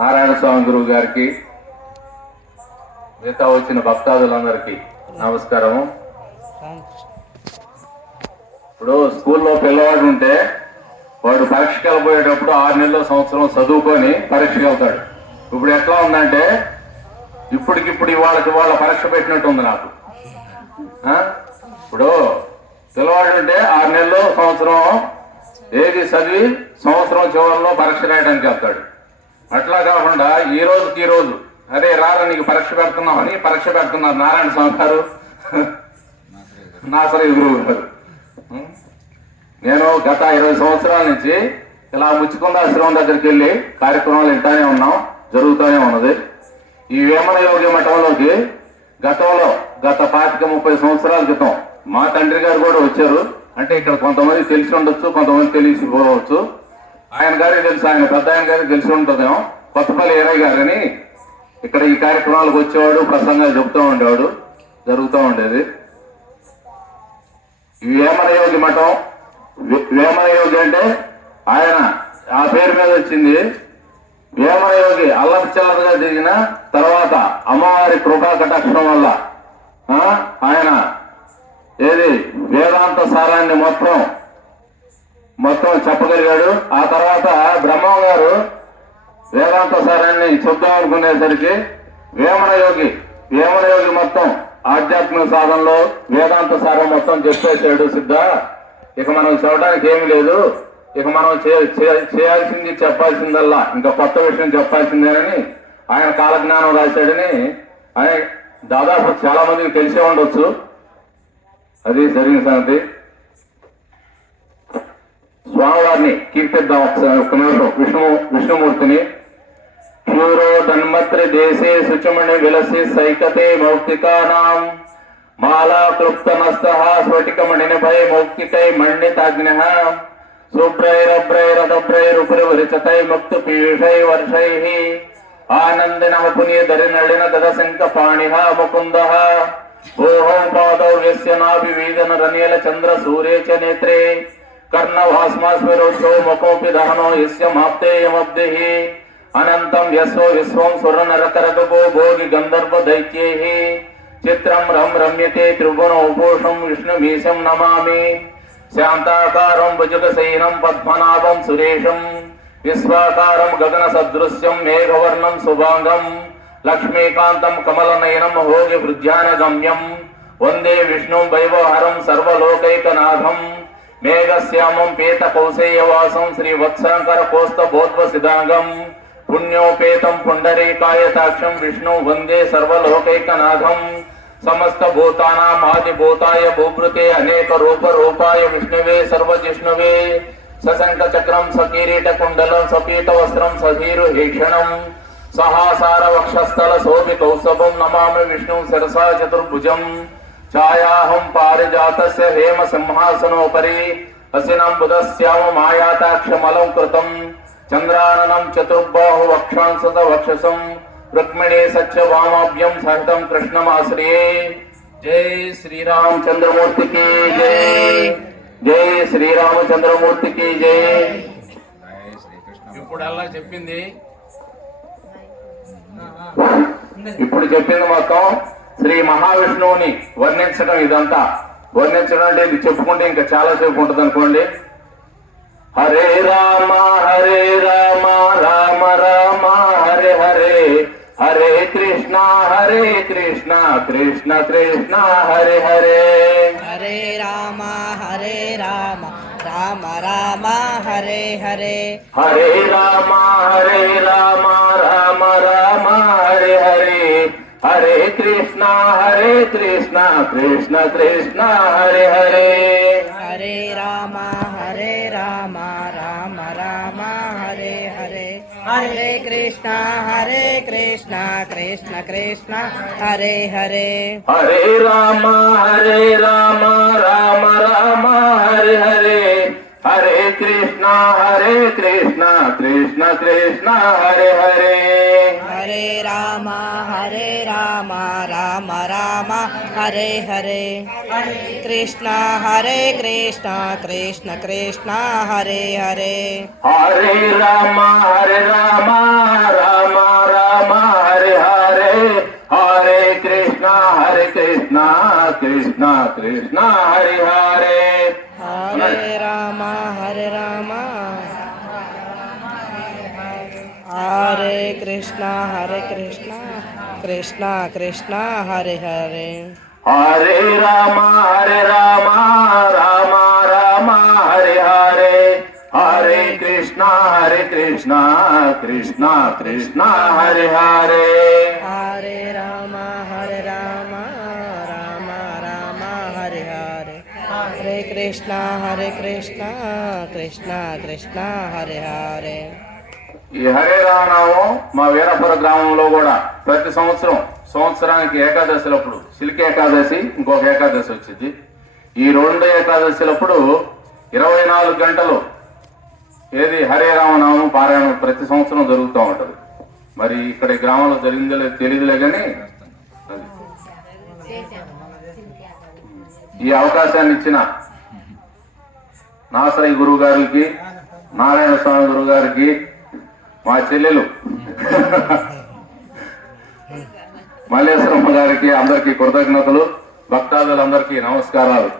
నారాయణ స్వామి గురువు గారికి, మిగతా వచ్చిన భక్తాదులందరికీ నమస్కారము. ఇప్పుడు స్కూల్లో పిల్లవాడు ఉంటే వాడు పరీక్షకి వెళ్ళిపోయేటప్పుడు 6 నెలల సంవత్సరం చదువుకొని పరీక్షకి వెళ్తాడు. ఇప్పుడు ఎట్లా ఉందంటే ఇప్పటికిప్పుడు వాళ్ళ పరీక్ష పెట్టినట్టు ఉంది నాకు. ఇప్పుడు పిల్లవాడు ఉంటే 6 నెలలు సంవత్సరం ఏది చదివి సంవత్సరం చివరిలో పరీక్ష రాయడానికి వెళ్తాడు. అట్లా కాకుండా ఈ రోజు అరే రారా నీకు పరీక్ష పెడుతున్నామని పరీక్ష పెడుతున్నారు నారాయణ స్వామి గారు, నాసరయ్య గురువు గారు. నేను గత 20 సంవత్సరాల నుంచి ఇలా ముచ్చుకుంద ఆశ్రమం దగ్గరికి వెళ్ళి కార్యక్రమాలు వింటానే ఉన్నాం, జరుగుతూనే ఉన్నది. ఈ వేమన యోగి మఠంలోకి గత 25-30 సంవత్సరాల క్రితం మా తండ్రి గారు కూడా వచ్చారు. అంటే ఇక్కడ కొంతమంది తెలిసి ఉండొచ్చు, కొంతమంది తెలిసిపోవచ్చు. ఆయన గారికి తెలుసు, ఆయన పెద్ద ఆయన గారికి తెలిసి ఉంటుందేమో. కొత్తపల్లి ఈరయ్య గారని ఇక్కడ ఈ కార్యక్రమాలకు వచ్చేవాడు, ప్రసంగాలు చెబుతూ ఉండేవాడు, జరుగుతూ ఉండేది. ఈ వేమన యోగి మఠం, వేమన యోగి అంటే ఆయన ఆ పేరు మీద వచ్చింది. వేమన యోగి అల్లరి చిల్లరగా దిగిన తర్వాత అమ్మవారి కృపా కటాక్షం వల్ల ఆయన ఏది వేదాంత సారాన్ని మొత్తం చెప్పగలిగాడు. ఆ తర్వాత బ్రహ్మం గారు వేదాంత సారాన్ని చెప్దాం అనుకునేసరికి వేమన యోగి మొత్తం ఆధ్యాత్మిక సాధనలో వేదాంత సారం మొత్తం చెప్పేశాడు. సిద్ధ ఇక మనం చెప్పడానికి ఏమి లేదు, ఇక మనం చేయాల్సింది చెప్పాల్సిందల్లా ఇంకా కొత్త విషయం చెప్పాల్సిందేనని ఆయన కాలజ్ఞానం రాశాడని ఆయన దాదాపు చాలా మందికి తెలిసే ఉండొచ్చు. అది జరిగిన సంగతి. స్వామివారిని కీర్తిద్దాం ఒకసారి, ఒక్క నిమిషం. విష్ణుమూర్తిని క్షూరో ధన్మత్రి దేశే శుచమణి విలసి సైకతే మౌక్తికానాం మాలా క్లుప్త నస్త స్ఫటికమణినిభై మౌక్తికై మణ్డితాగ్ని శుభ్రైరభ్రైరదభ్రైరుపరివరిచతై ముక్త పీయూషై వర్షై ఆనందిన పునీధరినళిన దదశంక పాణిః ముకుందః ఓహం పాదౌ యస్య నాభివీదన రనీల చంద్ర సూర్యే చ నేత్రే కర్ణభాస్మాస్మిరోక్షో ముఖోపి దహనో యస్య మాప్తేయమబ్ధిః అనంతం యస్వ విశ్వం సురనరకరగో భోగి గంధర్వ దైత్యైః చిత్రం రమ్యతే త్రిభువనోపూషం విష్ణుమీశం నమామి శాంతాకారం భుజగశయనం పద్మనాభం సురేశం విశ్వాకారం గగన సదృశ్యం మేఘవర్ణం శుభాంగం లక్ష్మీకాంతం కమలనయనం భోగి వృద్ధ్యానగమ్యం వందే విష్ణుం వైవహరం సర్వలోకైకనాథం మేఘశ్యామం పీత కౌశేయవాసం శ్రీవత్సాంకర కోస్త బోధ్వసిదాంగం పుణ్యోపేతం పుండరీకాయతాక్షం విష్ణు వందే సర్వలోకైకనాథం సమస్త భూతానాం ఆదిభూతాయ భూభృతే అనేక రూపాయ విష్ణువే సర్వజిష్ణువే సశంఖ చక్రం సకిరీట కుండలం సపీత వస్త్రం సధీరు హీక్షణం సహాసార వక్షస్థల శోభి కౌస్తభం నమామి విష్ణు శిరసా చతుర్భుజం ఛాయాహం పారిజాతస్య హేమ సింహాసనోపరి అసినం బుధస్యామ మాయాతాక్షమలం కృతం చంద్రాననం చతుర్బాహు వక్షాంసత వక్షసం రుక్మిణీ సత్యవామాభ్యం సహితం కృష్ణమాశ్రయే. జై శ్రీరామచంద్రమూర్తికి జై, జై శ్రీరామచంద్రమూర్తికి జై. ఇప్పుడు చెప్పింది మొత్తం శ్రీ మహావిష్ణువుని వర్ణించడం. ఇదంతా వర్ణించడం అంటే ఇది చెప్పుకుంటే ఇంకా చాలా సేపు ఉంటుంది అనుకోండి. హరే రామ రామ రామ హరే హరే, హరే కృష్ణ కృష్ణ కృష్ణ హరే హరే. హరే రామ రామ రామ హరే హరే, హరే రామ రామ రామ హరే హరే, హరే కృష్ణ కృష్ణ కృష్ణ హరే హరే. హరే రామ రామ రామ హరే హరే, హరే కృష్ణ కృష్ణ కృష్ణ హరే హరే. హరే రామ రామ రామ హరే హరే, హరే కృష్ణ కృష్ణ కృష్ణ హరే హరే. హరే రామ రామ రామ హరే హరే కృష్ణ హరే కృష్ణ కృష్ణ కృష్ణ హరే హరే హరే రామ రామ రామ హరే హరే హరే కృష్ణ కృష్ణ కృష్ణ హరే హరే హరే రామ హరే కృష్ణ కృష్ణ కృష్ణ హరే హరే హరే రామ రామ రామ హరే హరే హరే కృష్ణ కృష్ణ కృష్ణ హరే హరే హరే రామ రామ రామ హరే హరే హరే కృష్ణ కృష్ణ కృష్ణ హరే హరే ఈ హరే రామనామం మా వీరపుర గ్రామంలో కూడా ప్రతి సంవత్సరానికి ఏకాదశిలప్పుడు సిల్కి ఏకాదశి ఇంకొక ఏకాదశి వచ్చింది. ఈ 2 ఏకాదశిలప్పుడు 24 గంటలు ఏది హరే రామనామం పారాయణం ప్రతి సంవత్సరం జరుగుతూ ఉంటది. మరి ఇక్కడ ఈ గ్రామంలో జరిగిందో లేదు తెలియదులే కానీ ఈ అవకాశాన్ని ఇచ్చిన నాసరయ్య గురువు గారికి, నారాయణ స్వామి గురువు గారికి, మా చెల్లెలు మల్లేశ్వరమ్మ గారికి అందరికీ కృతజ్ఞతలు. భక్తాదులందరికీ నమస్కారాలు.